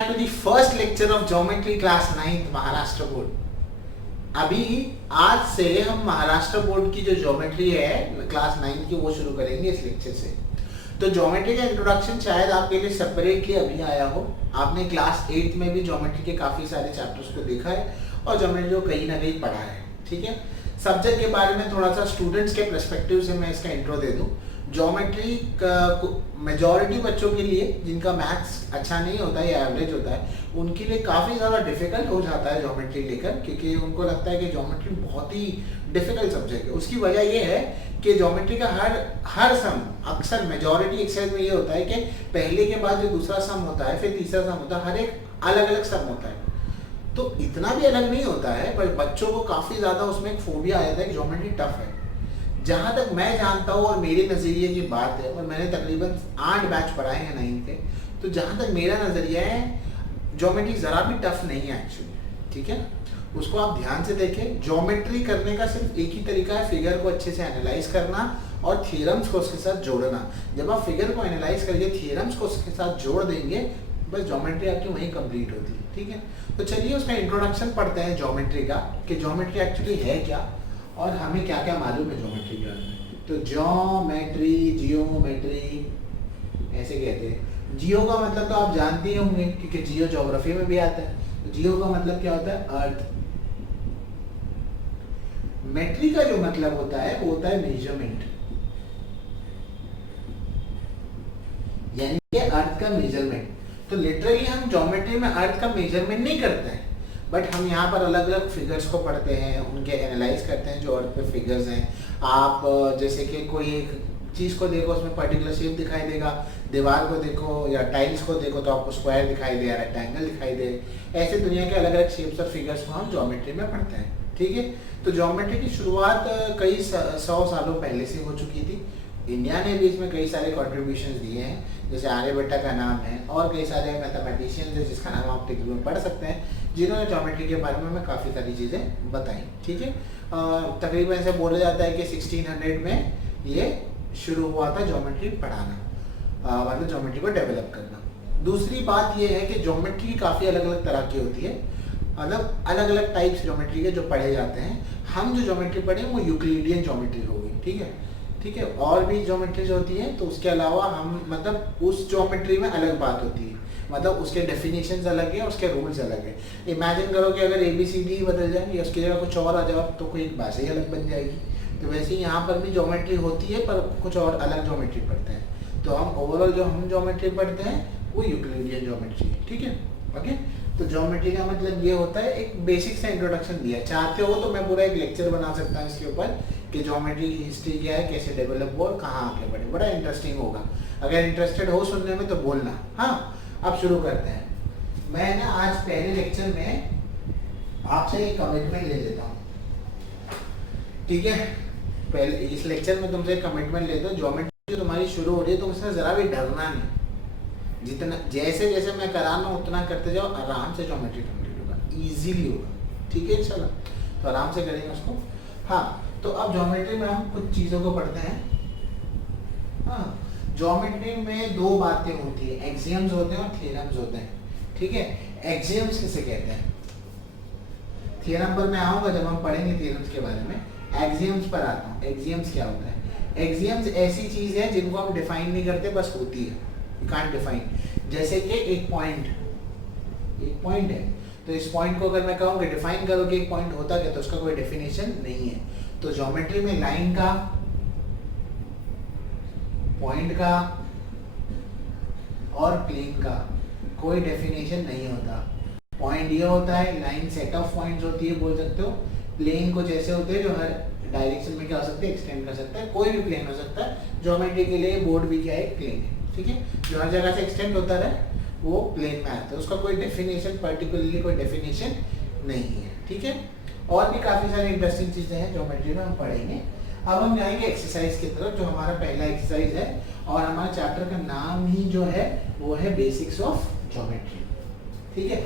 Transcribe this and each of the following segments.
To the first lecture of geometry class 9th Maharashtra board. अभी आज से हम महाराष्ट्र बोर्ड की जो ज्योमेट्री है क्लास 9 की वो शुरू करेंगे इस लेक्चर से। तो ज्योमेट्री का इंट्रोडक्शन शायद आपके लिए सेपरेटली अभी आया हो। आपने क्लास 8 में भी ज्योमेट्री के काफी सारे चैप्टर्स को देखा है और ज्योमेट्री को कहीं ना कहीं पढ़ा है। ठीक है, सब्जेक्ट के बारे में थोड़ा सा स्टूडेंट्स के पर्सपेक्टिव से मैं इसका इंट्रो दे दूं। ज्योमेट्री मेजॉरिटी बच्चों के लिए जिनका मैथ्स अच्छा नहीं होता है या एवरेज होता है, उनके लिए काफ़ी ज़्यादा डिफिकल्ट हो जाता है ज्योमेट्री लेकर, क्योंकि उनको लगता है कि ज्योमेट्री बहुत ही डिफिकल्ट सब्जेक्ट है। उसकी वजह ये है कि ज्योमेट्री का हर सम अक्सर मेजॉरिटी एक्सरसाइज में ये होता है कि पहले के बाद जो दूसरा सम होता है फिर तीसरा सम होता है, हर एक अलग अलग सम होता है। तो इतना भी अलग नहीं होता है, पर बच्चों को काफ़ी ज़्यादा उसमें एक फोबिया आ जाता है कि ज्योमेट्री टफ है। जहाँ तक मैं जानता हूँ और मेरे नज़रिए की बात है, और मैंने तकरीबन 8 बैच पढ़ाए हैं 9 के, तो जहाँ तक मेरा नज़रिया है ज्योमेट्री ज़रा भी टफ नहीं है एक्चुअली। ठीक है, उसको आप ध्यान से देखें। ज्योमेट्री करने का सिर्फ एक ही तरीका है, फिगर को अच्छे से एनालाइज करना और थियरम्स को उसके साथ जोड़ना। जब आप फिगर को एनालाइज करके थियरम्स को उसके साथ जोड़ देंगे, बस ज्योमेट्री आपकी वहीं कंप्लीट होती है। ठीक है, तो चलिए उसका इंट्रोडक्शन पढ़ते हैं ज्योमेट्री का, कि ज्योमेट्री एक्चुअली है क्या और हमें क्या क्या मालूम है ज्योमेट्री के बारे में। तो ज्योमेट्री, जियोमेट्री ऐसे कहते हैं। जियो का मतलब तो आप जानते ही होंगे, क्योंकि जियो ज्योग्राफी में भी आता है। तो जियो का मतलब क्या होता है? अर्थ। मेट्री का जो मतलब होता है वो होता है मेजरमेंट, यानी कि अर्थ का मेजरमेंट। तो लिटरली हम ज्योमेट्री में अर्थ का मेजरमेंट नहीं करते हैं, बट हम यहाँ पर अलग अलग फिगर्स को पढ़ते हैं, उनके एनालाइज करते हैं जो अर्थ पे फिगर्स हैं। आप जैसे कि कोई एक चीज़ को देखो, उसमें पर्टिकुलर शेप दिखाई देगा। दीवार को देखो या टाइल्स को देखो तो आपको स्क्वायर दिखाई दे, रेक्टेंगल दिखाई दे। ऐसे दुनिया के अलग अलग शेप्स और फिगर्स को हम ज्योमेट्री में पढ़ते हैं। ठीक है, तो ज्योमेट्री की शुरुआत कई 100 सालों पहले से हो चुकी थी। इंडिया ने भी इसमें कई सारे कॉन्ट्रीब्यूशन दिए हैं, जैसे आर्यभट्ट का नाम है और कई सारे मैथमेटिशियंस हैं जिसका नाम आप टेक्स्ट में पढ़ सकते हैं, जिन्होंने ज्योमेट्री के बारे में हमें काफ़ी सारी चीज़ें बताई। ठीक है, तकरीबन ऐसे बोला जाता है कि 1600 में ये शुरू हुआ था ज्योमेट्री पढ़ाना, मतलब ज्योमेट्री को डेवलप करना। दूसरी बात ये है कि ज्योमेट्री काफ़ी अलग अलग तरह की होती है, मतलब अलग अलग टाइप्स ज्योमेट्री के जो पढ़े जाते हैं। हम जो ज्योमेट्री पढ़े वो यूक्लिडियन ज्योमेट्री होगी। ठीक है, ठीक है, और भी ज्योमेट्रीज होती हैं, तो उसके अलावा हम मतलब उस ज्योमेट्री में अलग बात होती है, मतलब उसके डेफिनेशंस अलग है, उसके रूल्स अलग है। इमेजिन करो कि अगर ABCD बदल जाए या उसकी जगह कुछ और आ जाए तो कोई भाषा ही अलग बन जाएगी। तो वैसे ही यहाँ पर भी ज्योमेट्री होती है, पर कुछ और अलग ज्योमेट्री पढ़ते हैं। तो हम ओवरऑल जो हम ज्योमेट्री पढ़ते हैं वो यूक्लिडियन ज्योमेट्री है। ठीक है, ओके। तो ज्योमेट्री का मतलब ये होता है, एक बेसिक सा इंट्रोडक्शन दिया। चाहते हो तो मैं पूरा एक लेक्चर बना सकता हूँ इसके ऊपर कि ज्योमेट्री की हिस्ट्री क्या है, कैसे डेवलप हुआ और कहाँ आगे बढ़े। बड़ा इंटरेस्टिंग होगा। अगर इंटरेस्टेड हो सुनने में तो बोलना। हाँ, अब शुरू करते हैं। मैं ना आज पहले लेक्चर में आपसे एक कमिटमेंट ले लेता हूँ। ठीक है, पहले इस लेक्चर में तुमसे कमिटमेंट लेता हूँ, ज्योमेट्री जो तुम्हारी शुरू हो रही है तो उसमें जरा भी डरना नहीं। जितना जैसे जैसे मैं कराना उतना करते जाओ, आराम से ज्योमेट्री कंप्लीट होगा, इजीली होगा। ठीक है, चलो तो आराम से करेंगे उसको। हाँ, तो अब ज्योमेट्री में हम कुछ चीज़ों को पढ़ते हैं। हाँ, ज्योमेट्री में दो बातें होती है, एक्सियम्स होते हैं और थ्योरम्स होते हैं। ठीक है, एक्सियम्स किसे कहते हैं? थ्योरम पर मैं आऊँगा जब हम पढ़ेंगे थ्योरम्स के बारे में। एक्सियम्स पर आता हूँ। एक्सियम्स क्या होता है? एक्सियम्स ऐसी चीज़ है जिनको हम डिफाइन नहीं करते, बस होती है, यू कांट डिफाइन। जैसे कि एक पॉइंट है, तो इस पॉइंट को अगर मैं कहूँ कि डिफाइन करो कि एक पॉइंट होता क्या, तो उसका कोई डेफिनेशन नहीं है। तो ज्योमेट्री में लाइन का, पॉइंट का और प्लेन का कोई डेफिनेशन नहीं होता। पॉइंट ये होता है, लाइन सेट ऑफ पॉइंट्स होती है बोल सकते हो। प्लेन कुछ ऐसे होते हैं जो हर डायरेक्शन में क्या हो सकते हैं, एक्सटेंड कर सकता है। कोई भी प्लेन हो सकता है। ज्योमेट्री के लिए बोर्ड भी क्या है, प्लेन है। ठीक है, जो हर जगह से एक्सटेंड होता रहे वो प्लेन में आता है। उसका कोई डेफिनेशन, पर्टिकुलरली कोई डेफिनेशन नहीं है। ठीक है, और भी काफ़ी सारी इंटरेस्टिंग चीज़ें हैं ज्योमेट्री में, हम पढ़ेंगे। अब हम जाएंगे एक्सरसाइज की तरफ, जो हमारा पहला एक्सरसाइज है, और हमारे चैप्टर का नाम ही जो है वो है बेसिक्स ऑफ ज्योमेट्री। ठीक है,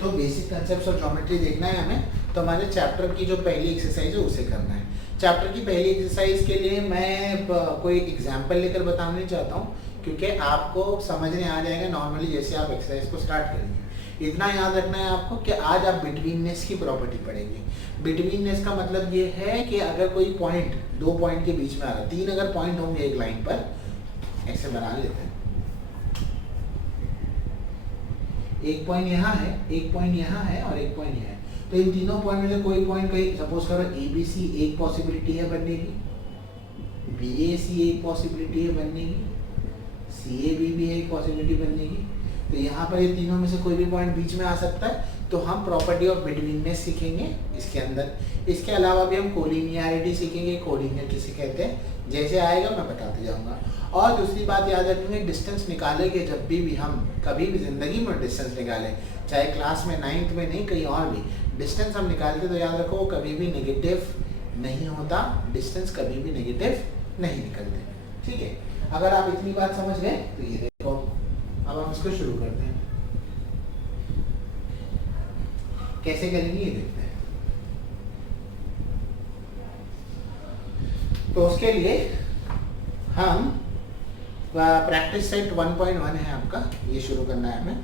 तो बेसिक कंसेप्ट्स ऑफ ज्योमेट्री देखना है हमें, तो हमारे चैप्टर की जो पहली एक्सरसाइज है उसे करना है। चैप्टर की पहली एक्सरसाइज के लिए मैं कोई एग्जाम्पल लेकर बताना नहीं चाहता हूँ, क्योंकि आपको समझने आ जाएगा नॉर्मली जैसे आप एक्सरसाइज को स्टार्ट करेंगे। इतना याद रखना है आपको कि आज आप बिटवीननेस की प्रॉपर्टी पढ़ेंगे। बिटवीननेस का मतलब ये है कि अगर कोई पॉइंट दो पॉइंट के बीच में आ रहा है, 3 अगर पॉइंट होंगे एक लाइन पर, ऐसे बना लेते हैं, एक पॉइंट यहाँ है, एक पॉइंट यहाँ है और एक पॉइंट यहाँ है। तो इन तीनों पॉइंट में से कोई पॉइंट कहीं सपोज करो ABC एक पॉसिबिलिटी है बनने की, BAC एक पॉसिबिलिटी है बनने की, CAB भी है एक पॉसिबिलिटी बनने की। तो यहाँ पर ये तीनों में से कोई भी पॉइंट बीच में आ सकता है। तो हम प्रॉपर्टी ऑफ बिटवीननेस सीखेंगे इसके अंदर। इसके अलावा भी हम कोलिनियरिटी सीखेंगे। कोलिनियर किसे कहते हैं, जैसे आएगा मैं बताते जाऊँगा। और दूसरी बात याद रखेंगे, डिस्टेंस निकालेंगे जब भी हम कभी भी ज़िंदगी में डिस्टेंस निकालें, चाहे क्लास में 9th में नहीं कहीं और भी डिस्टेंस हम निकालते, तो याद रखो वो कभी भी नेगेटिव नहीं होता। डिस्टेंस कभी भी नेगेटिव नहीं निकलते। ठीक है, अगर आप इतनी बात समझ गए तो ये देखो, अब हम इसको शुरू करते हैं। कैसे करेंगे ये देखते हैं। तो उसके लिए हम प्रैक्टिस सेट 1.1 है आपका, ये शुरू करना है हमें।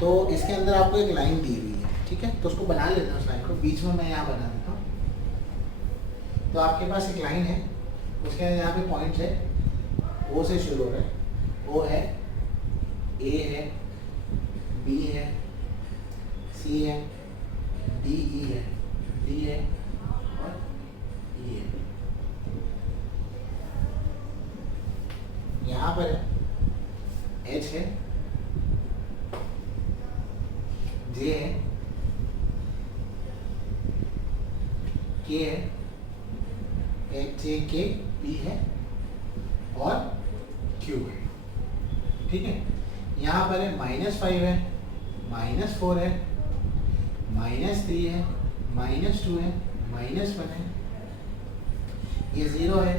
तो इसके अंदर आपको एक लाइन दी हुई है, ठीक है, तो उसको बना लेते हैं। उस लाइन को बीच में मैं यहाँ बना देता हूँ। तो आपके पास एक लाइन है, उसके अंदर यहाँ पे पॉइंट है, O से शुरू हो रहा है, O है, A है, B है, C है, D E है, D है और E है। यहाँ पर है, H है, J है, K है, HJK P है और Q है। ठीक है, यहाँ पर है -5 है, -4 है, -3 है, -2 है, -1 है, ये 0 है,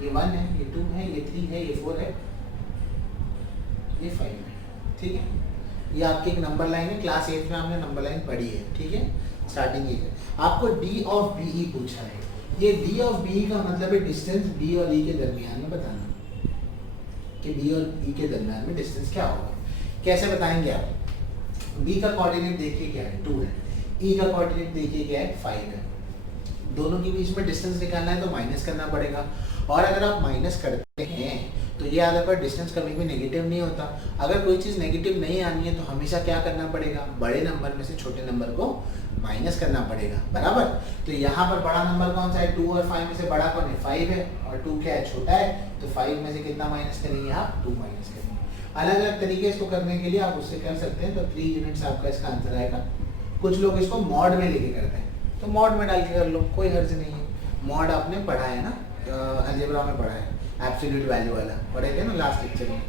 ये 1 है, ये 2 है, ये 3 है, ये 4 है, ये 5 है। ठीक है, ये आपकी एक नंबर लाइन है। क्लास 8 में हमने नंबर लाइन पढ़ी है। ठीक है, स्टार्टिंग ये आपको D ऑफ BE पूछा है। ये D ऑफ BE का मतलब है डिस्टेंस B और E के दरमियान में बताना कि B और E के दरमियान में डिस्टेंस क्या होगा। कैसे बताएंगे आप? B का कोऑर्डिनेट देखिए क्या है, 2 है। E का कोऑर्डिनेट देखिए क्या है, 5 है। दोनों के बीच में डिस्टेंस निकालना है तो माइनस करना पड़ेगा। और अगर आप माइनस करते हैं तो ये याद रखो डिस्टेंस कभी भी नेगेटिव नहीं होता। अगर कोई चीज़ नेगेटिव नहीं आनी है तो हमेशा क्या करना पड़ेगा, बड़े नंबर में से छोटे नंबर को माइनस करना पड़ेगा, बराबर। तो यहाँ पर बड़ा नंबर कौन सा है, 2 और 5 में से बड़ा कौन है, 5 है, और 2 क्या है, छोटा है। तो 5 में से कितना माइनस करेंगे आप, 2 माइनस करेंगे। अलग अलग तरीके इसको करने के लिए आप उससे कर सकते हैं। तो 3 यूनिट्स आपका इसका आंसर आएगा। कुछ लोग इसको मॉड में लेके करते हैं, तो मॉड में डाल के कर लो, कोई हर्ज नहीं है। मॉड आपने पढ़ा है ना, अलजेब्रा में पढ़ा है, एब्सोल्यूट वैल्यू वाला पढ़े थे ना लास्ट लेक्चर में।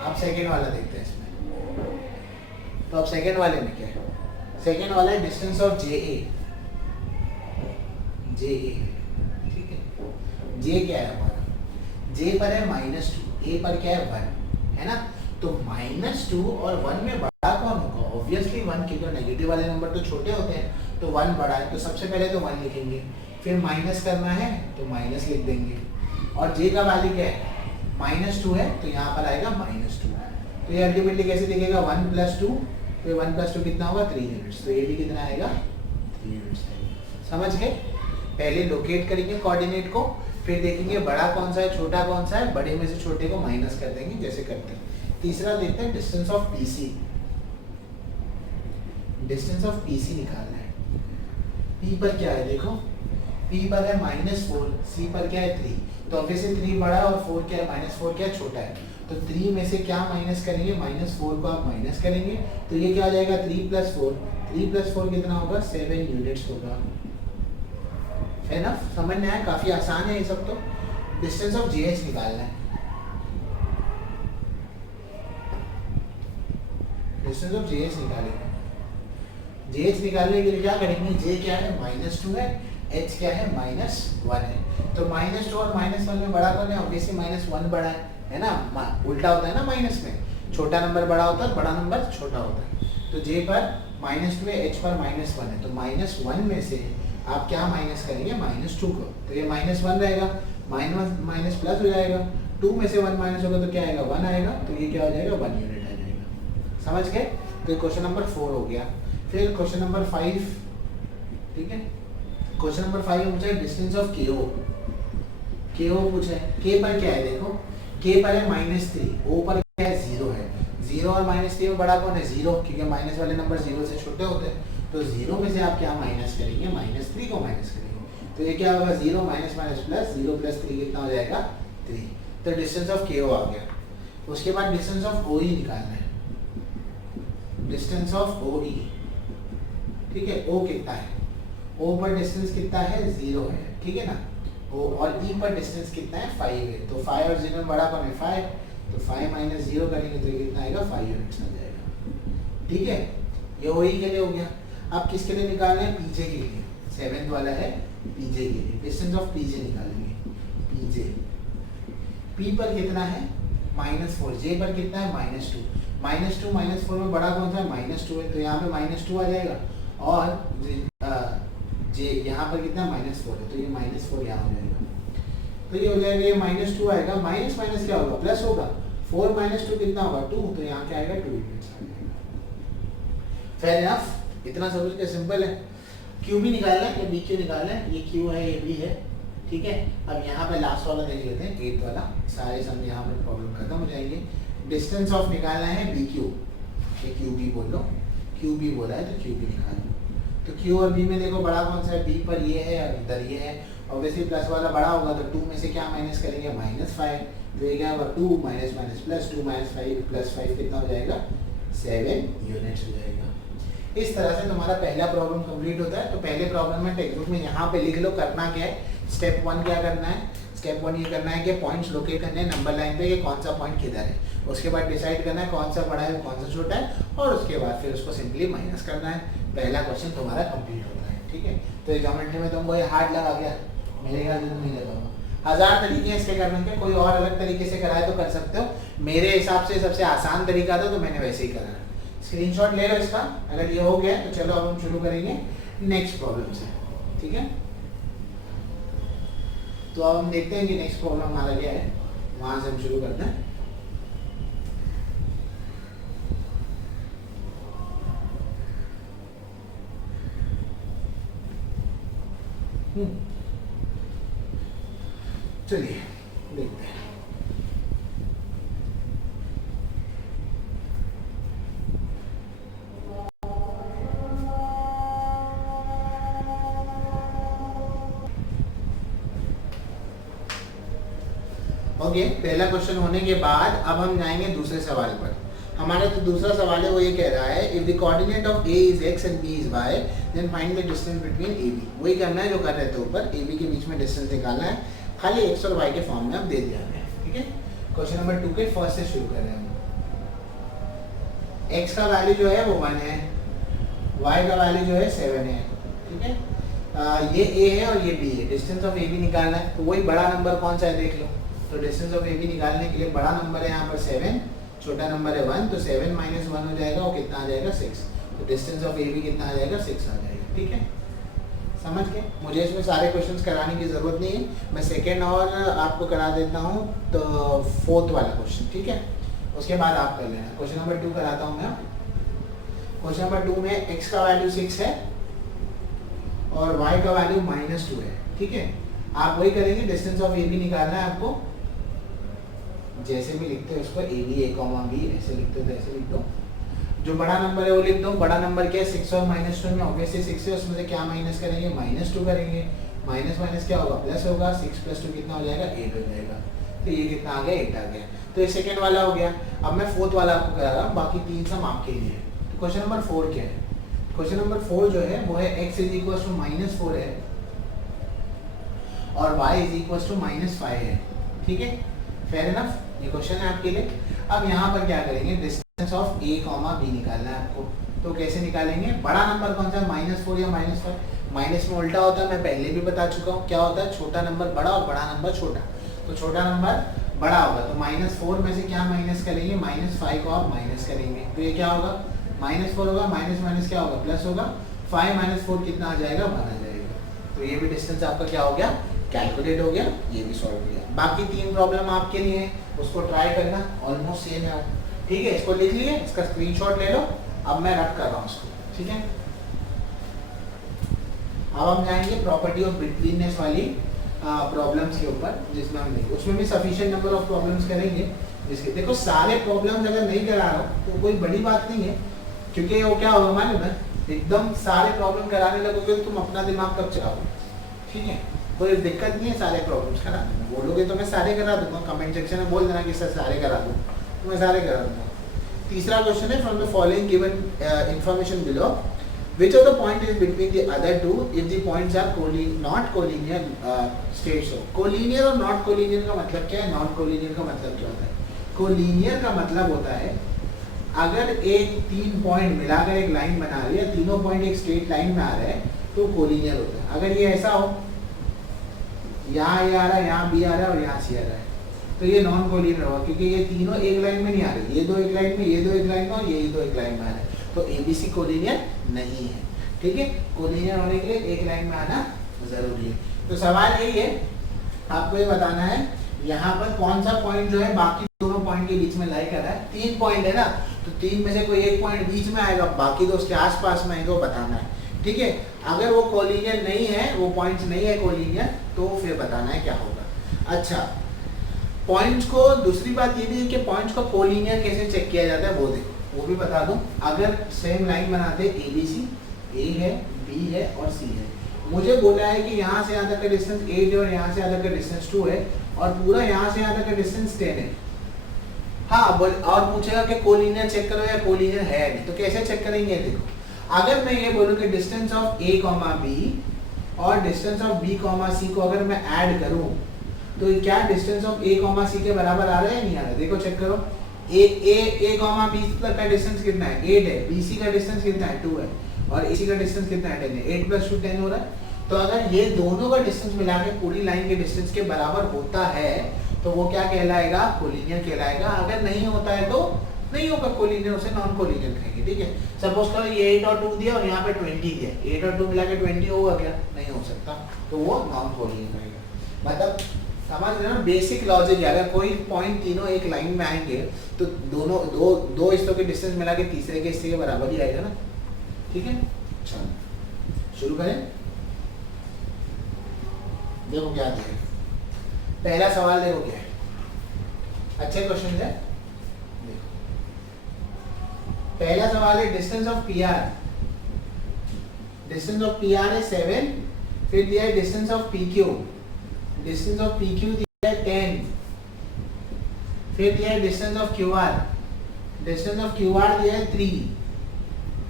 आप सेकेंड वाला देखते हैं इसमें। तो अब सेकेंड वाले में क्या है, सेकेंड वाला है डिस्टेंस ऑफ JA। JA, ठीक है, J क्या है हमारा, J पर है -2, A पर क्या है 1 है ना। तो -2 और 1 में बड़ा कौन होगा, ऑब्वियसली 1, क्योंकि नेगेटिव वाले नंबर तो छोटे होते हैं। तो 1 बड़ा है, तो सबसे पहले तो 1 लिखेंगे, फिर माइनस करना है तो माइनस लिख देंगे। और J का वैल्यू क्या है, -2 है, तो यहाँ पर आएगा -2। तो ये अल्टीमेटली कैसे दिखेगा, 1 + 2, तो 1 + 2 कितना होगा, 3 यूनिट्स। तो ये भी कितना आएगा, 3 यूनिट्स आएगा। समझ गए? पहले लोकेट करेंगे कोऑर्डिनेट को, फिर देखेंगे बड़ा कौन सा है, छोटा कौन सा है, बड़े में से छोटे को माइनस कर देंगे जैसे करते हैं। तीसरा देखते हैं distance of PC। Distance of PC निकालना है। P पर क्या है, देखो P पर है -4, C पर क्या है 3, तो ऑब्वियसली 3 बड़ा है और 4 क्या है, -4 क्या है, छोटा है। तो 3 में से क्या माइनस करेंगे, -4 को आप माइनस करेंगे, तो ये क्या हो जाएगा, 3 + 4, 3 + 4 कितना होगा, 7 यूनिट्स होगा। है ना, समझ में आया, काफी आसान है ये सब। तो डिस्टेंस ऑफ JH निकालना है। डिस्टेंस ऑफ JH निकालेंगे। JH निकालने के लिए क्या करेंगे, J क्या है, -2 है, H क्या है, -1 है। तो -2 और -1 में बड़ा कौन है, ऑब्वियसली -1 बड़ा है ना। उल्टा होता है ना, माइनस में छोटा नंबर बड़ा होता है, बड़ा नंबर छोटा होता है। तो J पर -2 है, H पर -1 है, तो -1 में से आप क्या माइनस करेंगे, -2 को। तो ये -1 रहेगा, माइनस प्लस हो जाएगा, 2 में से 1 माइनस होगा तो क्या आएगा 1 आएगा, तो ये क्या हो जाएगा 1 यूनिट आ जाएगा। समझ गए? तो क्वेश्चन नंबर 4 हो गया। फिर क्वेश्चन नंबर 5, ठीक है, क्वेश्चन नंबर 5 पूछा है डिस्टेंस ऑफ KO। KO पूछा है, K पर क्या है देखो, K पर है -3, O पर क्या है 0 है। 0 और -3 में बड़ा कौन है 0, क्योंकि माइनस वाले नंबर 0 से छोटे होते हैं। तो 0 में से आप क्या माइनस करेंगे, -3 को माइनस करेंगे, तो ये क्या होगा 0 माइनस माइनस प्लस 0 प्लस 3 कितना हो जाएगा 3। तो डिस्टेंस ऑफ KO आ गया। उसके बाद डिस्टेंस ऑफ OE निकालना है, डिस्टेंस ऑफ OE, ठीक है। O कितना है, O पर डिस्टेंस कितना है 0 है, ठीक है ना। O और E पर डिस्टेंस कितना है 5 है, तो 5 और 0 में बड़ा कौन है 5, तो 5 माइनस 0 करेंगे तो ये कितना आएगा 5 यूनिट्स आ जाएगा, ठीक है। ये OE के लिए हो गया। अब किसके लिए निकालना है, PJ के लिए, 7th वाला है PJ के लिए, डिस्टेंस ऑफ PJ निकालेंगे, PJ। P पर कितना है -4, J पर कितना है -2, -2 -4 में बड़ा कौन सा है -2 है, तो यहाँ पे -2 आ जाएगा, और J यहाँ पर कितना -4 है, तो ये -4 यहाँ हो जाएगा, तो ये हो जाएगा, ये -2 आएगा, माइनस माइनस क्या होगा प्लस होगा, 4 - 2 कितना होगा 2, तो यहाँ क्या आएगा 2 यूनिट्स आ जाएगा। फेयर इनफ, इतना समझ के सिंपल है। Q भी निकालना है या BQ निकालना है, ये Q है ये भी है, ठीक है। अब यहाँ पे लास्ट वाला देख लेते हैं, 8th वाला, सारे सब यहाँ पर प्रॉब्लम खत्म हो जाएंगे। डिस्टेंस ऑफ निकालना है BQ, ये QB बोल लो, QB बोला है तो QB निकालो। तो Q और B में देखो बड़ा कौन सा है, B पर ये है और इधर ये है, ऑब्वियसली प्लस वाला बड़ा होगा, तो 2 में से क्या माइनस करेंगे -5, तो ये क्या होगा 2 minus minus plus 2 minus 5 plus 5 कितना हो जाएगा 7 यूनिट्स हो जाएगा। इस तरह से तुम्हारा पहला प्रॉब्लम कंप्लीट होता है। तो पहले प्रॉब्लम में टेक्स्ट बुक में यहाँ पे लिख लो करना क्या है। स्टेप 1 क्या करना है, स्टेप 1 ये करना है कि पॉइंट्स लोकेट करने हैं नंबर लाइन पे कि कौन सा पॉइंट किधर है। उसके बाद डिसाइड करना है कौन सा बड़ा है कौन सा छोटा है, और उसके बाद फिर उसको सिंपली माइनस करना है। पहला क्वेश्चन तुम्हारा कंप्लीट होता है, ठीक है। तो ज्योमेट्री में तुमको ये हार्ड लगा गया, मेरे ख्याल से तो नहीं लगा, 1000 तरीके हैं इसके करने के, कोई और अलग तरीके से कराए तो कर सकते हो। मेरे हिसाब से सबसे आसान तरीका था तो मैंने वैसे ही करा। स्क्रीनशॉट ले लो इसका, अगर ये हो गया तो चलो अब हम शुरू करेंगे नेक्स्ट प्रॉब्लम से, ठीक है। तो अब हम देखते हैं कि नेक्स्ट प्रॉब्लम हमारा क्या है, वहां से हम शुरू करते हैं। चलिए देखते हैं। ओके, पहला क्वेश्चन होने के बाद अब हम जाएंगे दूसरे सवाल पर। हमारा जो दूसरा सवाल है वो ये कह रहा है if the coordinate of A is x and B is y then find the distance between AB। वही करना है जो कर रहे थे ऊपर, AB के बीच में डिस्टेंस निकालना है, खाली x और y के फॉर्म में अब दे दिया गया है, ठीक है। क्वेश्चन नंबर 2 के फर्स्ट से शुरू कर रहे हैं हम। x का वैल्यू जो है वो 1 है, y का वैल्यू जो है 7 है, ठीक है। ये A है और ये B है, डिस्टेंस ऑफ AB निकालना है, तो वही बड़ा नंबर कौन सा है देख लो। तो डिस्टेंस ऑफ AB निकालने के लिए बड़ा नंबर है यहाँ पर 7, छोटा नंबर है 1, तो 7 - 1 हो जाएगा, वो कितना आ जाएगा 6। तो डिस्टेंस ऑफ AB कितना आ जाएगा 6 आ जाएगा, ठीक है। समझ गए, मुझे इसमें सारे क्वेश्चंस कराने की ज़रूरत नहीं है, मैं सेकेंड और आपको करा देता हूँ तो 4th वाला क्वेश्चन, ठीक है। उसके बाद आप कर लेना। क्वेश्चन नंबर 2 कराता हूँ मैं। क्वेश्चन नंबर 2 में x का वैल्यू 6 है और y का वैल्यू -2 है, ठीक है। आप वही करेंगे, डिस्टेंस ऑफ AB निकालना है आपको, जैसे भी लिखते हो उसको AB A, B ऐसे लिखते हो तो ऐसे लिख दो। जो बड़ा नंबर है वो लिख दो। बड़ा नंबर क्या है 6 और -2 में ऑब्वियसली 6 है, उसमें से क्या माइनस करेंगे -2 करेंगे, माइनस माइनस क्या होगा प्लस होगा, 6 + 2 कितना हो जाएगा 8 हो जाएगा। तो ये कितना आ गया 8 आ गया। तो ये सेकेंड वाला हो गया। अब मैं 4th वाला आपको करा रहा हूँ, बाकी 3 सम आपके लिए। तो क्वेश्चन नंबर 4 क्या है, क्वेश्चन नंबर 4 जो है वो है x = -4 है और y = -5 है, ठीक है। फेयर इनफ, ये क्वेश्चन है आपके लिए। अब यहाँ पर क्या करेंगे, डिस्टेंस ऑफ A, B निकालना है आपको। तो कैसे निकालेंगे, बड़ा नंबर कौन सा है -4 या -5। माइनस में उल्टा होता है, मैं पहले भी बता चुका हूँ क्या होता है, छोटा नंबर बड़ा और बड़ा नंबर छोटा। तो छोटा नंबर बड़ा होगा तो -4 में से क्या माइनस करेंगे, -5 को आप माइनस करेंगे, तो ये क्या होगा -4 होगा, माइनस माइनस क्या होगा प्लस होगा, 5 - 4 कितना आ जाएगा 1 आ जाएगा। तो ये भी डिस्टेंस आपका क्या हो गया कैलकुलेट हो गया, ये भी सॉल्व हो गया। बाकी 3 प्रॉब्लम आपके लिए है, उसको ट्राई करना, ऑलमोस्ट सेम है। ठीक है, इसको लिख लिए, इसका स्क्रीनशॉट ले लो। अब मैं रब कर रहा हूँ इसको, ठीक है। अब हम जाएंगे प्रॉपर्टी ऑफ बिटवीननेस वाली प्रॉब्लम्स के ऊपर, जिसमें हम देखें उसमें भी सफिशिएंट नंबर ऑफ प्रॉब्लम्स करेंगे। जिसके देखो सारे प्रॉब्लम्स अगर नहीं करा रहा हूँ तो कोई बड़ी बात नहीं है, क्योंकि वो क्या होगा मालूम है, एकदम सारे प्रॉब्लम कराने लगोगे तो तुम अपना दिमाग कब चलाओगे। ठीक है, कोई दिक्कत नहीं है सारे प्रॉब्लम्स कराने में, बोलोगे तो मैं सारे करा दूंगा, कमेंट सेक्शन में बोल देना कि सर सारे करा दूँ, तो मैं सारे करा दूंगा। तीसरा क्वेश्चन है, from the following given information below, which of the point is between the other two if the points are not collinear states हो। collinear और not collinear का मतलब क्या है, non collinear का मतलब क्या होता है? collinear का मतलब होता है अगर एक 3 पॉइंट मिलाकर एक लाइन बना रही है, तीनों पॉइंट एक स्ट्रेट लाइन में आ रहे हैं, तो collinear होता है। अगर ये ऐसा हो, यहाँ ये आ रहा है, यहाँ बी आ रहा है और यहाँ सी आ रहा है, तो ये नॉन कोलिनियर होगा, क्योंकि ये तीनों एक लाइन में नहीं आ रही, ये दो एक लाइन में, ये दो एक लाइन में और ये दो एक लाइन में आ रहे हैं, तो एबीसी कोलिनियर नहीं है। ठीक है, कोलिनियर होने के लिए एक लाइन में आना जरूरी है। तो सवाल यही है, आपको ये बताना है यहाँ पर कौन सा पॉइंट जो है बाकी दोनों पॉइंट के बीच में लाई कर रहा है। 3 पॉइंट है ना, तो 3 में से कोई एक पॉइंट बीच में आएगा, बाकी तो उसके आसपास में है, तो बताना है। ठीक है, अगर वो कोलिनियर नहीं है, वो पॉइंट्स नहीं है कोलिनियर, तो फिर बताना है क्या होगा। अच्छा, पॉइंट्स को दूसरी बात ये भी है कि पॉइंट्स को कोलिनियर कैसे चेक किया जाता है वो देखो, वो भी बता दूं। अगर सेम लाइन बनाते ए बी सी, ए है, बी है और सी है, मुझे बोला है कि यहाँ से यहाँ तक का डिस्टेंस 8 है और यहाँ से यहाँ तक का डिस्टेंस 2 है और पूरा यहाँ से यहाँ तक का डिस्टेंस 10 है। हाँ, और पूछेगा कि कोलिनियर चेक करो या कोलिनियर है नहीं, तो कैसे चेक करेंगे देखो। अगर मैं ये बोलूँ कि distance of A comma B और distance of B comma C को अगर मैं ऐड करूँ, तो क्या distance of A comma C के बराबर आ रहा है नहीं आ रहा है? देखो चेक करो, ए कॉमा बी तक का डिस्टेंस कितना है, 8 है, बी सी का डिस्टेंस कितना है, 2 है, और ए सी का डिस्टेंस कितना है, 10 है। 8 + 2 10 हो रहा है। तो अगर ये दोनों का डिस्टेंस मिला के पूरी लाइन के डिस्टेंस के बराबर होता है, तो वो क्या कहलाएगा, कोलिनियर कहलाएगा। अगर नहीं होता है तो नहीं होगा कोलिनियर, उसे नॉन कोलिनियर कहेंगे। ठीक है, सपोज करो ये 8 और 2 दिया और यहाँ पे 20 दिया, 8 और 2 मिला के 20 होगा क्या? नहीं हो सकता, तो वो नॉन कोलिनियर रहेगा। मतलब समझ रहे हो, बेसिक लॉजिक है। अगर कोई पॉइंट तीनों एक लाइन में आएंगे तो दोनों दो हिस्सों के डिस्टेंस मिला के तीसरे के हिस्से के बराबर ही आएगा ना। ठीक है, चलो शुरू करें। देखो क्या दिया, पहला सवाल देखो क्या है, अच्छे क्वेश्चन है। देखो पहला सवाल है, distance of P are. Distance of P are है 7, फिर दिया है distance of P Q. Distance of P Q दिया है 10, फिर दिया है distance of Q are. Distance of Q are दिया है 3।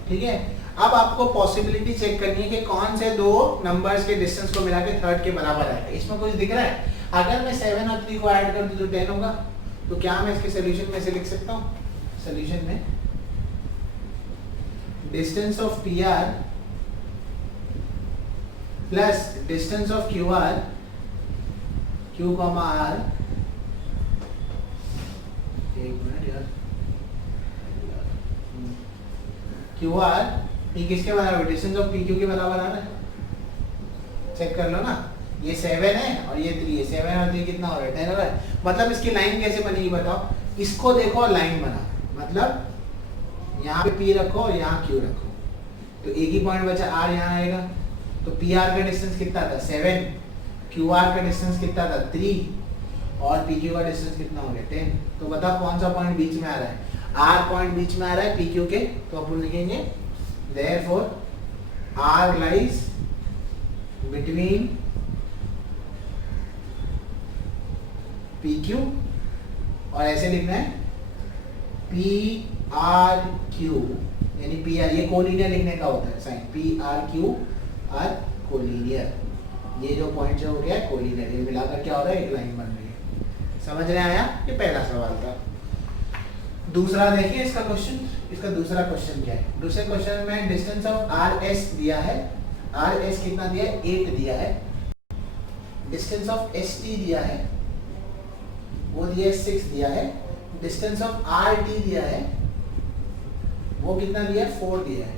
ठीक है, अब आपको पॉसिबिलिटी चेक करनी है कि कौन से दो नंबर्स के डिस्टेंस को मिला के थर्ड के बराबर आएगा। इसमें कुछ दिख रहा है? अगर मैं 7 और 3 को ऐड कर दूं तो 10 होगा। तो क्या मैं इसके सोल्यूशन में से लिख सकता हूँ? सोल्यूशन में distance of P R plus distance of Q R, Q comma R, एक मिनट यार, क्यू आर ये किसके बराबर, डिस्टेंस ऑफ पी क्यू के बराबर आ रहा है? चेक कर लो ना, ये 7 है और ये 3 है, 7 और 3 कितना हो रहा है, 10 हो रहा है। मतलब इसकी लाइन कैसे बनेगी बताओ? इसको देखो लाइन बना, मतलब यहाँ पे पी रखो और यहाँ क्यू रखो, तो एक ही पॉइंट बचा आर, यहाँ आएगा। तो पी आर का डिस्टेंस कितना था 7, क्यू आर का डिस्टेंस कितना था 3 और पी क्यू का डिस्टेंस कितना हो गया 10। तो बताओ कौन सा पॉइंट बीच में आ रहा है? आर पॉइंट बीच में आ रहा है पी क्यू के, तो अपन लिखेंगे therefore R lies between PQ, और ऐसे लिखना है PRQ, यानी PR, ये कोलिनियर लिखने का होता है साइन, PRQ आर कोलिनियर। ये जो पॉइंट जो हो गया है कोलिनियर, ये मिलाकर क्या हो रहा है, एक लाइन बन रही है। समझ में आया? ये पहला सवाल था। दूसरा देखिए इसका क्वेश्चन, इसका दूसरा क्वेश्चन क्या है? दूसरे क्वेश्चन में डिस्टेंस ऑफ आर एस दिया है, आर एस कितना दिया है 8 दिया है। डिस्टेंस ऑफ एस टी दिया है, वो दिया है 6 दिया है। डिस्टेंस ऑफ आर टी दिया है, वो कितना दिया है 4 दिया है।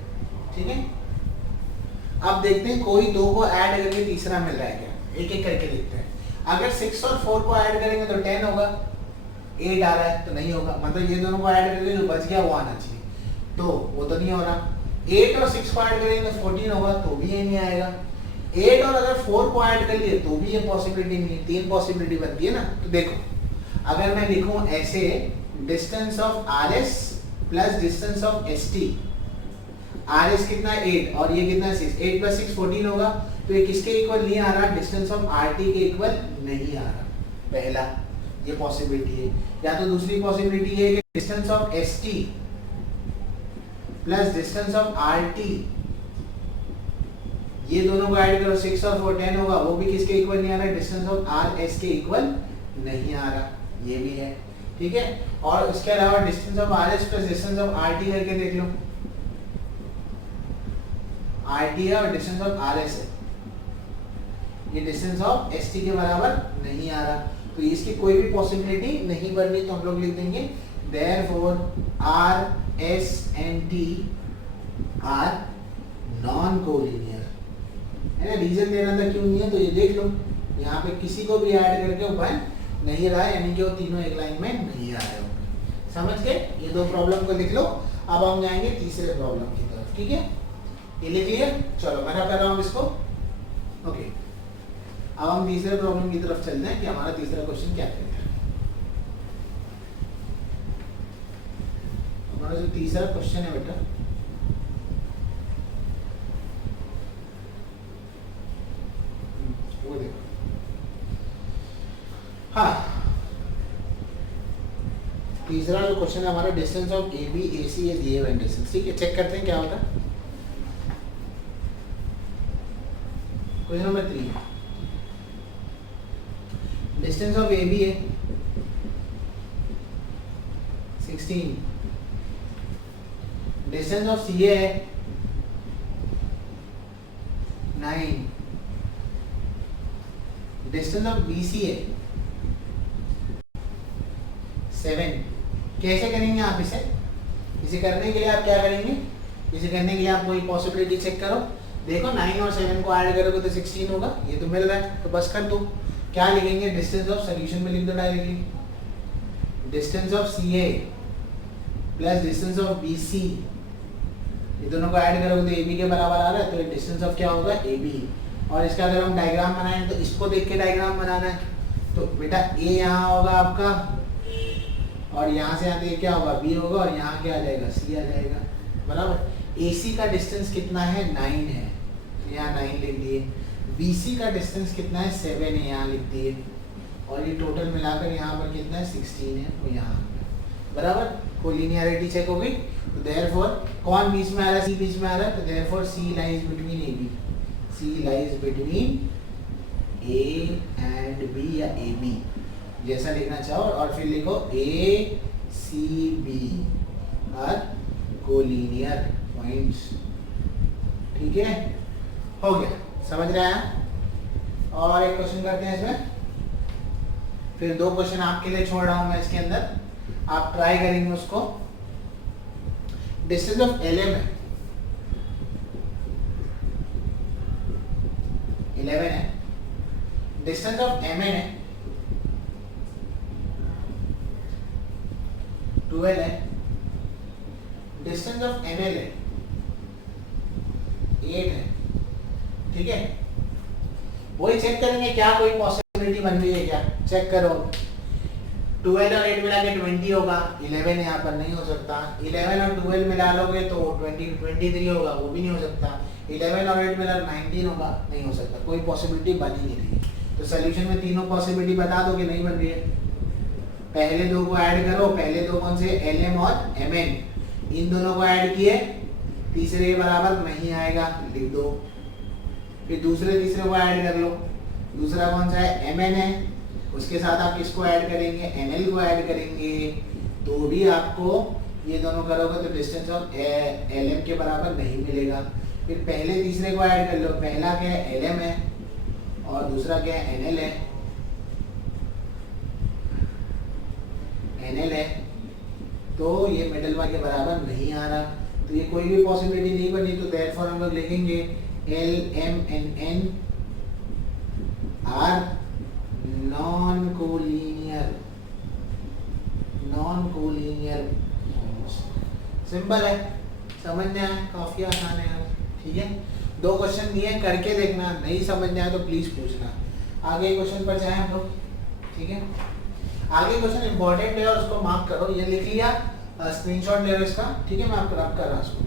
ठीक है, अब देखते हैं कोई दो को ऐड करके तीसरा मिल रहा है क्या। एक एक करके देखते हैं। अगर 6 और 4 को ऐड करेंगे तो 10 होगा, 8 आ रहा है तो नहीं होगा, मतलब ये दोनों को ऐड करके जो बच गया वो आना चाहिए, तो वो तो नहीं हो रहा। 8 और 6 को ऐड करेंगे तो 14 होगा, तो भी ये नहीं आएगा। 8 और अगर 4 को ऐड कर लिए तो भी ये पॉसिबिलिटी नहीं है, 3 पॉसिबिलिटी बनती है ना। तो देखो अगर मैं लिखूं ऐसे, distance of R S plus distance of S T, R S कितना 8 और ये कितना 6, 8 प्लस 6 14 होगा, तो ये किसके इक्वल नहीं आ रहा, डिस्टेंस ऑफ आर टी के इक्वल नहीं आ रहा। पहला ये पॉसिबिलिटी है। या तो दूसरी पॉसिबिलिटी है कि distance of S T plus distance of R T, ये दोनों को ऐड करो 6 और 4 10 होगा, वो भी किसके इक्वल नहीं आ रहा, डिस्टेंस ऑफ आर एस के इक्वल नहीं आ रहा, ये भी है। ठीक है, और उसके अलावा distance of R S plus distance of R T करके देख लो, आर टी है और डिस्टेंस ऑफ आर एस है, ये डिस्टेंस ऑफ एस टी के बराबर नहीं आ रहा, तो इसकी कोई भी पॉसिबिलिटी नहीं बन रही, तो हम लोग लिख देंगे therefore R S and T R non collinear, है ना। रीजन देना था क्यों नहीं है, तो ये देख लो यहाँ पे किसी को भी ऐड करके वो बन नहीं रहा है, यानी कि वो तीनों एक लाइन में नहीं आ रहे होंगे। समझ गए, ये दो प्रॉब्लम को लिख लो। अब हम जाएंगे तीसरे प्रॉब्लम की तरफ। ठीक है, ये लिख लिया, चलो मैं कर रहा हूँ इसको। ओके, अब हम तीसरे प्रॉब्लम की तरफ चलते हैं कि हमारा तीसरा क्वेश्चन क्या कहता है। हमारा जो तीसरा क्वेश्चन है बेटा, वो देखो, हाँ तीसरा जो क्वेश्चन है हमारा, डिस्टेंस ऑफ ए बी ए सी ये दिए हुए डिस्टेंस। ठीक है, चेक करते हैं क्या होता है। Question number 3, distance of A B है 16, डिस्टेंस ऑफ सी ए है 9, डिस्टेंस ऑफ बी सी है 7। कैसे करेंगे आप इसे? इसे करने के लिए आप क्या करेंगे, इसे करने के लिए आप कोई पॉसिबिलिटी चेक करो। देखो 9 और 7 को ऐड करोगे तो 16 होगा, ये तो मिल रहा है, तो बस कर दो। क्या लिखेंगे, डिस्टेंस ऑफ, सोल्यूशन में लिख दो directly, distance of C A plus distance of B C, ये दोनों को ऐड करोगे तो ए बी के बराबर आ रहा है, तो डिस्टेंस ऑफ क्या होगा, ए बी। और इसका अगर हम डायग्राम बनाएं तो इसको देख के डायग्राम बनाना है, तो बेटा ए यहाँ होगा आपका, और यहाँ से आते क्या होगा, बी होगा, और यहाँ क्या आ जाएगा, सी आ जाएगा, बराबर। AC का डिस्टेंस कितना है, 9 है, तो यहाँ 9 लिख दिए। BC का डिस्टेंस कितना है, 7 है, यहाँ लिख दिए, और ये टोटल मिलाकर यहाँ पर कितना है, 16 है, तो यहाँ बराबर। कोलिनियरिटी चेक होगी, तो देयरफॉर कौन बीच में आ रहा है, C बीच में आ रहा है, तो therefore C lies between AB, C lies between A and B या AB, जैसा लिखना चाहो, और फिर लिखो ACB आर कोलिनियर पॉइंट्स। ठीक है, हो गया, समझ रहे हैं। और एक क्वेश्चन करते हैं इसमें, फिर 2 क्वेश्चन आपके लिए छोड़ रहा हूं मैं इसके अंदर, आप ट्राई करेंगे उसको। डिस्टेंस ऑफ LM है 11 है, डिस्टेंस ऑफ MN है 12 है, डिस्टेंस ऑफ ML है 8 है। ठीक है, वही चेक करेंगे क्या कोई पॉसिबिलिटी बन रही है क्या, चेक करो। 12 और 8 मिला के 20 होगा, 11 यहाँ पर नहीं हो सकता। 11 और 12 मिला लोगे तो 23 होगा, वो भी नहीं हो सकता। 11 और 8 मिला 19 होगा, नहीं हो सकता, कोई पॉसिबिलिटी बन ही नहीं रही। तो सोल्यूशन में तीनों पॉसिबिलिटी बता दो कि नहीं बन रही है। पहले 2 को ऐड करो, पहले 2 कौन से, LM और MN, इन दोनों को ऐड किए, तीसरे के बराबर नहीं आएगा, लिख दो। फिर दूसरे तीसरे को ऐड कर लो, दूसरा कौन सा है, MN है, उसके साथ आप किसको ऐड करेंगे, ML को ऐड करेंगे, तो भी आपको ये दोनों करोगे तो डिस्टेंस ऑफ LM के बराबर नहीं मिलेगा। फिर पहले तीसरे को ऐड कर लो, पहला क्या है, LM है, और दूसरा क्या है, NL है, NL है, तो ये मिडल वाले के बराबर नहीं आ रहा, तो ये कोई भी पॉसिबिलिटी नहीं बनी, तो देयरफॉर हम लोग लिखेंगे LMNN are non collinear, non collinear. Simple है, समझने आया, काफी आसान है यार। ठीक है, 2 क्वेश्चन दिए, करके देखना, नहीं समझ में आया तो प्लीज पूछना। आगे क्वेश्चन पर जाए हम लोग। ठीक है, आगे क्वेश्चन इंपॉर्टेंट है और उसको मार्क करो, ये लिख लिया, स्क्रीनशॉट ले लो इसका। ठीक है, मैं आपको रब कर रहा हूँ।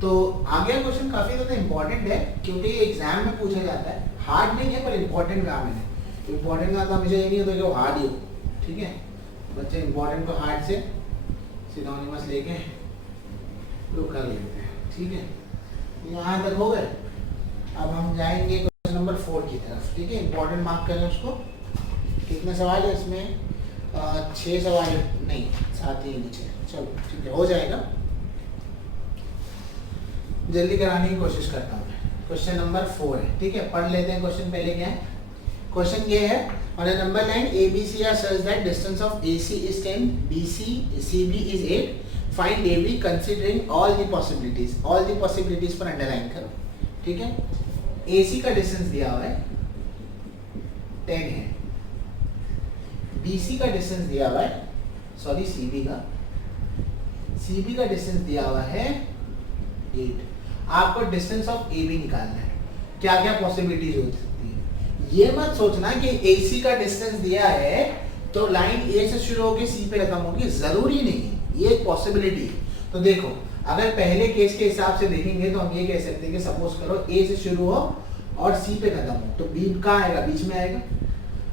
तो आगे क्वेश्चन काफी ज्यादा इंपॉर्टेंट है क्योंकि ये एग्जाम में पूछा जाता है, हार्ड नहीं है पर इंपॉर्टेंट काम है। इंपॉर्टेंट का तो हमेशा ये नहीं होता कि वो हार्ड ही हो। ठीक है, बच्चे इंपॉर्टेंट को हार्ड से सिनोनिमस लेके तो कर लेते हैं। ठीक है, यहाँ तक हो गए। अब हम जाएंगे क्वेश्चन नंबर 4 की तरफ। ठीक है, इंपॉर्टेंट मार्क करें उसको। कितने सवाल है इसमें? 6 सवाल, नहीं 7 ही नीचे। चलो ठीक है, हो जाएगा, जल्दी कराने की कोशिश करता हूँ मैं। क्वेश्चन नंबर 4 है। ठीक है, पढ़ लेते हैं क्वेश्चन। पहले क्या है क्वेश्चन? ये है, on a number line ABC are such that distance of AC is 10, BC CB is 8, find AB considering all the possibilities। all the possibilities पर अंडरलाइन करो। ठीक है, AC का डिस्टेंस दिया हुआ है 10 है, BC का डिस्टेंस दिया हुआ है, सॉरी CB का डिस्टेंस दिया हुआ है 8। आपको डिस्टेंस ऑफ AB निकालना है। क्या क्या पॉसिबिलिटीज हो सकती है, ये मत सोचना कि AC का डिस्टेंस दिया है तो लाइन A से शुरू होकर C पे खत्म होगी, जरूरी नहीं, ये एक पॉसिबिलिटी है। तो देखो, अगर पहले केस के हिसाब से देखेंगे तो हम ये कह सकते हैं कि सपोज करो A से शुरू हो और C पे खत्म हो, तो B कहाँ आएगा? बीच में आएगा।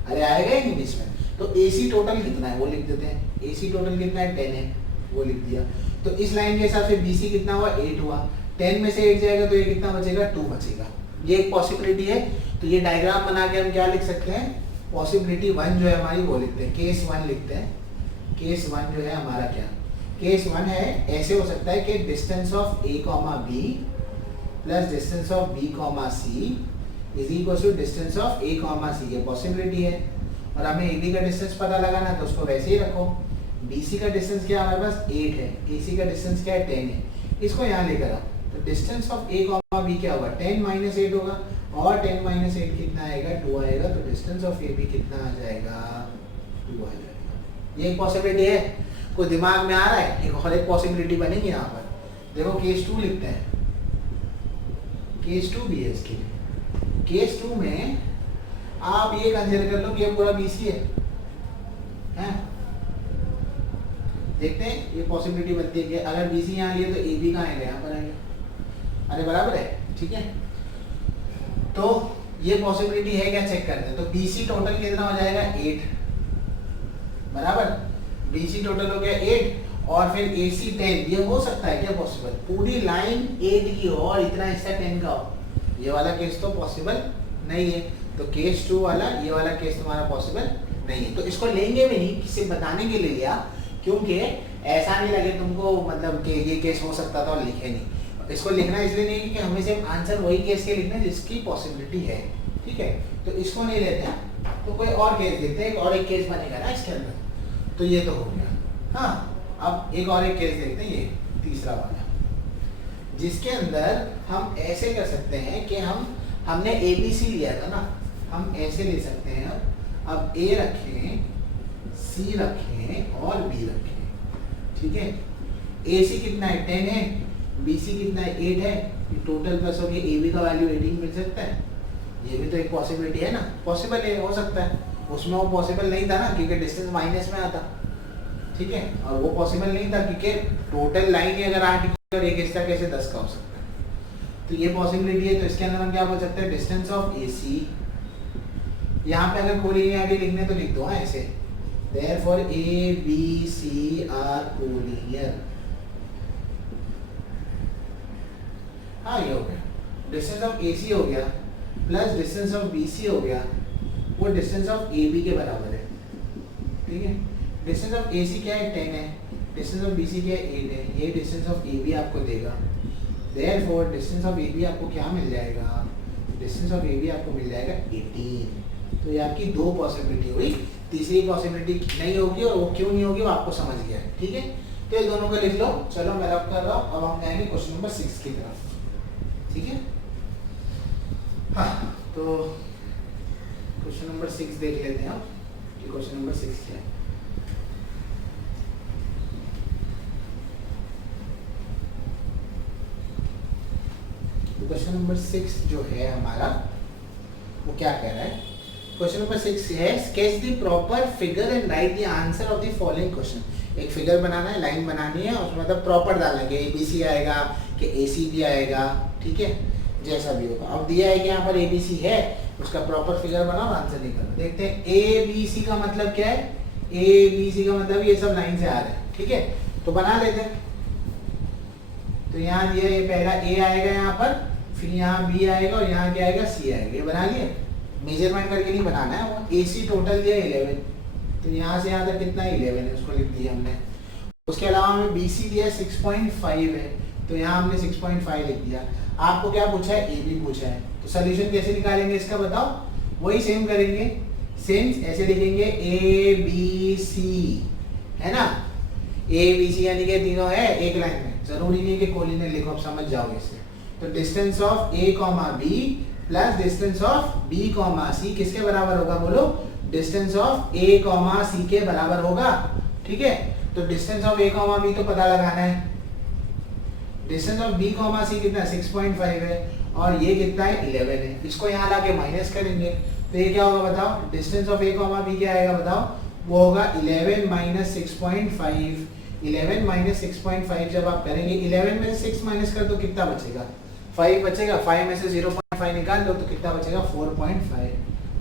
अरे आएगा ही नहीं बीच में। तो AC टोटल कितना है वो लिख देते हैं। AC टोटल कितना है? 10 है, वो लिख दिया। तो इस लाइन के हिसाब से BC कितना हुआ? 8 हुआ। 10 में से 8 जाएगा तो ये कितना बचेगा? 2 बचेगा। ये एक पॉसिबिलिटी है। तो ये डायग्राम बना के हम क्या लिख सकते हैं? पॉसिबिलिटी 1 जो है हमारी वो लिखते हैं, केस 1 लिखते हैं। केस 1 जो है हमारा क्या? केस 1 है, ऐसे हो सकता है कि distance of A, B plus distance of B, C is equal to distance of A, C। ये पॉसिबिलिटी है और हमें AB का डिस्टेंस पता लगाना है तो उसको वैसे ही रखो। BC का डिस्टेंस क्या हमारे पास? 8 है। AC का डिस्टेंस क्या है? 10 है। इसको यहाँ लेकर आओ तो डिस्टेंस ऑफ A, B क्या होगा? 10 माइनस 8 होगा और 10 माइनस 8 कितना आएगा? 2 आएगा। तो डिस्टेंस ऑफ AB कितना आ जाएगा? 2 आ जाएगा। ये एक पॉसिबिलिटी है। कोई दिमाग में आ रहा है? एक और एक पॉसिबिलिटी बनेगी यहाँ पर। देखो केस 2 लिखते हैं, केस 2 भी है इसके लिए। केस 2 में आप ये कंसीडर कर लो कि ये पूरा BC है? देखते हैं ये पॉसिबिलिटी बनती है कि अगर BC यहाँ लिए तो AB कहाँ आएगा? यहाँ पर आएगा। अरे बराबर है, ठीक है। तो ये पॉसिबिलिटी है क्या? चेक करते हैं। तो BC टोटल कितना हो जाएगा? 8 बराबर। BC टोटल हो गया 8 और फिर AC 10। ये हो सकता है क्या पॉसिबल? पूरी लाइन 8 की हो और इतना हिस्सा 10 का हो? ये वाला केस तो पॉसिबल नहीं है। तो केस 2 वाला, ये वाला केस तुम्हारा पॉसिबल नहीं है। तो इसको लेंगे भी नहीं, किसी बताने के लिए लिया क्योंकि ऐसा नहीं लगे तुमको मतलब कि ये केस हो सकता था और लिखे नहीं। इसको लिखना इसलिए नहीं कि हमें सिर्फ आंसर वही केस के लिखना है जिसकी पॉसिबिलिटी है। ठीक है, तो इसको नहीं लेते हैं तो कोई और केस देखते हैं। और एक केस बनेगा ना इसके अंदर। तो ये तो हो गया। हाँ, अब एक और एक केस देखते हैं, ये तीसरा वाला, जिसके अंदर हम ऐसे कर सकते हैं कि हमने ABC लिया था ना, हम ऐसे ले सकते हैं। अब A रखें, C रखें और B रखें। ठीक है, AC कितना है? 10 है। BC कितना है? 8 है। टोटल प्लस हो गया, AB का वैल्यू 18 मिल सकता है। ये भी तो एक पॉसिबिलिटी है ना, पॉसिबल है, हो सकता है। उसमें वो पॉसिबल नहीं था ना क्योंकि डिस्टेंस माइनस में आता। ठीक है, और वो पॉसिबल नहीं था क्योंकि टोटल लाइन ही अगर 8 की और एक हिस्सा कैसे 10 का हो सकता है। तो ये पॉसिबिलिटी है। तो इसके अंदर हम क्या बोल सकते हैं? Distance of AC। यहाँ पे अगर कोलिनियरिटी लिखने तो लिख दो ऐसे, therefore A, B, C are collinear। हाँ, ये हो गया। डिस्टेंस ऑफ AC हो गया प्लस डिस्टेंस ऑफ BC हो गया, वो डिस्टेंस ऑफ AB के बराबर है। ठीक है, डिस्टेंस ऑफ AC क्या है? 10 है। डिस्टेंस ऑफ BC क्या है? 8 है। ये डिस्टेंस ऑफ AB आपको देगा। therefore डिस्टेंस ऑफ AB आपको क्या मिल जाएगा? डिस्टेंस ऑफ AB आपको मिल जाएगा 18। तो ये आपकी 2 पॉसिबिलिटी हुई। तीसरी पॉसिबिलिटी नहीं होगी और वो क्यों नहीं होगी वो आपको समझ गया है। ठीक है, तो ये दोनों को लिख लो। चलो मैं रब कर रहा हूँ। अब हम जाएंगे क्वेश्चन नंबर 6 की तरफ। ठीक है, हाँ, तो क्वेश्चन नंबर 6 देख लेते हैं आप कि क्वेश्चन नंबर 6 क्या है। क्वेश्चन नंबर 6 जो है हमारा वो क्या कह रहा है। क्वेश्चन नंबर 6 है sketch the proper figure and right the answer of the following question. एक फिगर बनाना है, लाइन बनानी है, उसमें मतलब प्रॉपर डालना है कि एबीसी आएगा कि एसी भी आएगा, ठीक है, जैसा भी होगा। अब दिया है कि यहाँ पर एबीसी है, उसका प्रॉपर फिगर बनाओ, आंसर निकालो। देखते हैं एबीसी का मतलब क्या है। एबीसी का मतलब ये सब लाइन से आ रहे हैं, ठीक है, तो बना लेते हैं। तो यहाँ दिया ये पहला ए आएगा यहाँ पर, फिर यहाँ बी आएगा और यहाँ क्या आएगा सी आएगा। ये बना लिए, मेजरमेंट करके नहीं बनाना है। वो एसी टोटल दिया 11, तो यहाँ से यहाँ तक कितना 11 है, उसको लिख दिया हमने। उसके अलावा हमें बीसी दिया 6.5 है, तो यहाँ हमने 6.5 लिख दिया। आपको क्या पूछा है, ए बी पूछा है, तो सोल्यूशन कैसे निकालेंगे इसका बताओ। वही सेम करेंगे, सेम ऐसे लिखेंगे ए बी सी, है ना। ए बी सी यानी कि तीनों है एक लाइन में, जरूरी नहीं है कि कोलिनियर लिखो, आप समझ जाओगे इससे। तो distance of A comma B plus distance of B comma C किसके बराबर होगा, बोलो। Distance of A comma C के बराबर होगा, ठीक है। तो distance of A comma B तो पता लगाना है। Distance of B comma C कितना 6.5 है और ये कितना है 11 है। इसको यहाँ लाके माइनस करेंगे तो ये क्या होगा बताओ। Distance of A comma B क्या आएगा बताओ, वो होगा 11 माइनस 6.5। 11 माइनस 6.5 जब आप करेंगे, 11 में से 6 माइनस कर दो कितना बचेगा, 5 बचेगा। 5 में से 0.5 निकाल लो तो कितना बचेगा 4.5।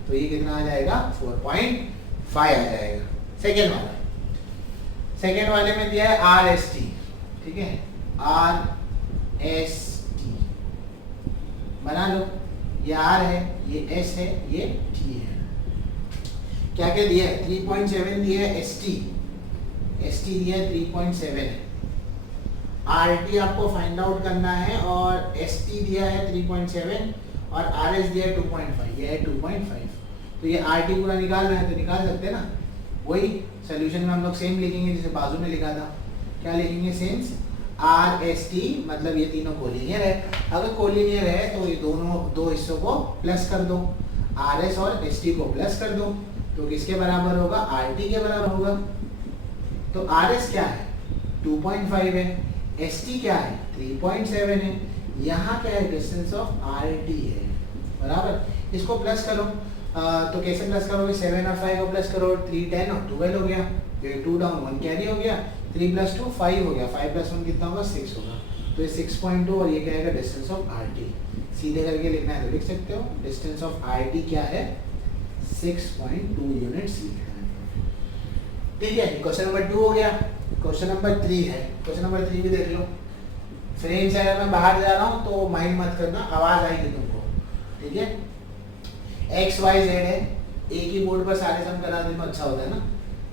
तो ये कितना आ जाएगा 4.5 आ जाएगा। सेकेंड वाला, सेकेंड वाले में दिया है आर एस टी, ठीक है, आर एस टी बना लो। ये आर है, ये एस है, ये टी है। क्या क्या दिया है, 3.7 दिया है एस टी दिया है 3.7 है। आर टी आपको फाइंड आउट करना है और एस टी दिया है 3.7 और आर एस दिया है 2.5, ये है 2.5। तो ये आर टी पूरा निकालना है तो निकाल सकते हैं ना। वही सोल्यूशन में हम लोग सेम लिखेंगे जैसे बाजू में लिखा था। क्या लिखेंगे, सेंस आर एस टी मतलब ये तीनों कोलिनियर है। अगर कोलिनियर है तो ये दोनों दो हिस्सों को प्लस कर दो, आर एस और एस टी को प्लस कर दो, तो किसके बराबर होगा, आर टी के बराबर होगा। तो आर एस क्या है 2.5 है, एस टी क्या है 3.7 है, यहाँ क्या है डिस्टेंस ऑफ आर टी है, बराबर। इसको प्लस करो, तो कैसे प्लस करोगे, 7 और 5 को प्लस करो, 3 10 और 12 हो गया, ये 2 डाउन 1 कैरी हो गया, 3 + 2 5 हो गया, 5 + 1 कितना होगा 6 होगा। तो ये 6.2 और ये क्या आएगा डिस्टेंस ऑफ आर टी। सीधे करके लिखना है तो लिख सकते हो, डिस्टेंस ऑफ आर टी क्या है 6.2 यूनिट्स लिखना है, ठीक है। क्वेश्चन नंबर 2 हो गया। क्वेश्चन नंबर 3 है, क्वेश्चन नंबर 3 भी देख लो। फ्रेम से अगर मैं बाहर जा रहा हूँ तो माइंड मत करना, आवाज आएगी तुमको, ठीक है। एक्स वाई जेड है, एक ही बोर्ड पर सारे सम करा दें तो अच्छा होता है ना।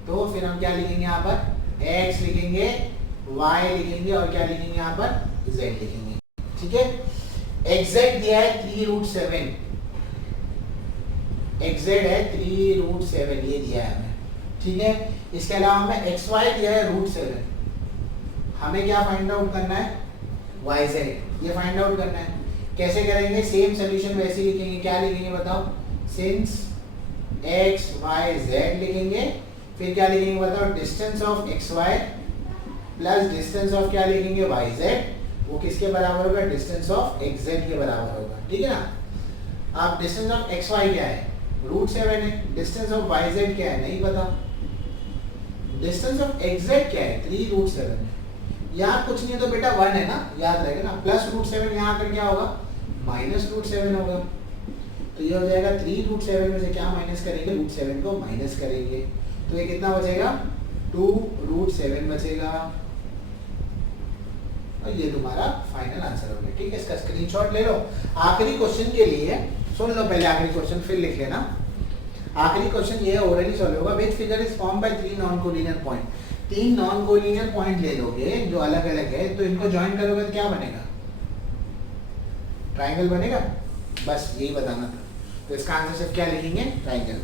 तो फिर हम क्या लिखेंगे यहाँ पर, एक्स लिखेंगे, वाई लिखेंगे और क्या लिखेंगे यहाँ पर जेड लिखेंगे, ठीक है। एक्जेड दिया है 3√7, एक्जेड है 3√7 ये दिया है हमें, ठीक है। इसके अलावा हमें एक्स वाई दिया है √7। हमें क्या फाइंड आउट करना है, वाई जेड, ये फाइंड आउट करना है। कैसे करेंगे, सेम सोल्यूशन वैसे ही लिखेंगे। क्या लिखेंगे बताओ, सिंस एक्स वाई जेड लिखेंगे, फिर क्या लिखेंगे बताओ, distance of X Y plus distance of क्या लिखेंगे वाई जेड, वो किसके बराबर होगा, डिस्टेंस ऑफ एक्स जेड के बराबर होगा, ठीक है ना। अब डिस्टेंस ऑफ एक्स वाई क्या है √7 है, डिस्टेंस ऑफ वाई जेड क्या है नहीं पता, डिस्टेंस ऑफ एक्स जेड क्या है 3√7 है। यहाँ कुछ नहीं है तो बेटा 1 है ना, याद रहेगा ना, प्लस √7 यहाँ आकर क्या होगा -√7 होगा। तो ये हो जाएगा 3√7 में से क्या माइनस करेंगे, √7 को माइनस करेंगे, तो ये कितना बचेगा 2√7 बचेगा। और ये तुम्हारा फाइनल आंसर हो गया, ठीक है। इसका स्क्रीनशॉट ले लो। आखिरी क्वेश्चन के लिए सुन लो पहले आखिरी क्वेश्चन, फिर लिख लेना। आखिरी क्वेश्चन ये ओरली सॉल्व होगा। Which figure is form by 3 non collinear point. 3 non collinear point ले लोगे जो अलग अलग है, तो इनको ज्वाइन करोगे तो क्या बनेगा, ट्राइंगल बनेगा, बस यही बताना था। तो इसका आंसर सिर्फ क्या लिखेंगे, ट्राइंगल।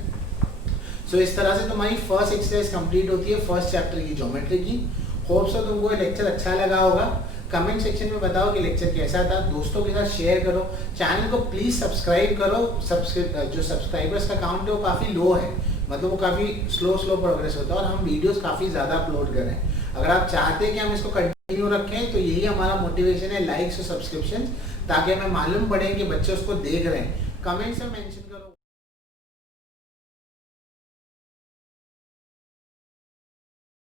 सो इस तरह से तुम्हारी फर्स्ट एक्सरसाइज कंप्लीट होती है फर्स्ट चैप्टर की ज्योमेट्री की। होप सो तुमको ये लेक्चर अच्छा लगा होगा। कमेंट सेक्शन में बताओ कि लेक्चर कैसा था, दोस्तों के साथ शेयर करो, चैनल को प्लीज़ सब्सक्राइब करो। जो सब्सक्राइबर्स का काउंट है वो काफ़ी लो है, मतलब वो काफ़ी स्लो प्रोग्रेस होता है और हम वीडियोस काफ़ी ज़्यादा अपलोड कर रहे हैं। अगर आप चाहते हैं कि हम इसको कंटिन्यू रखें तो यही हमारा मोटिवेशन है, लाइक्स और सब्सक्रिप्शन, ताकि हमें मालूम पड़े कि बच्चे उसको देख रहे हैं। कमेंट्स में मेंशन करो।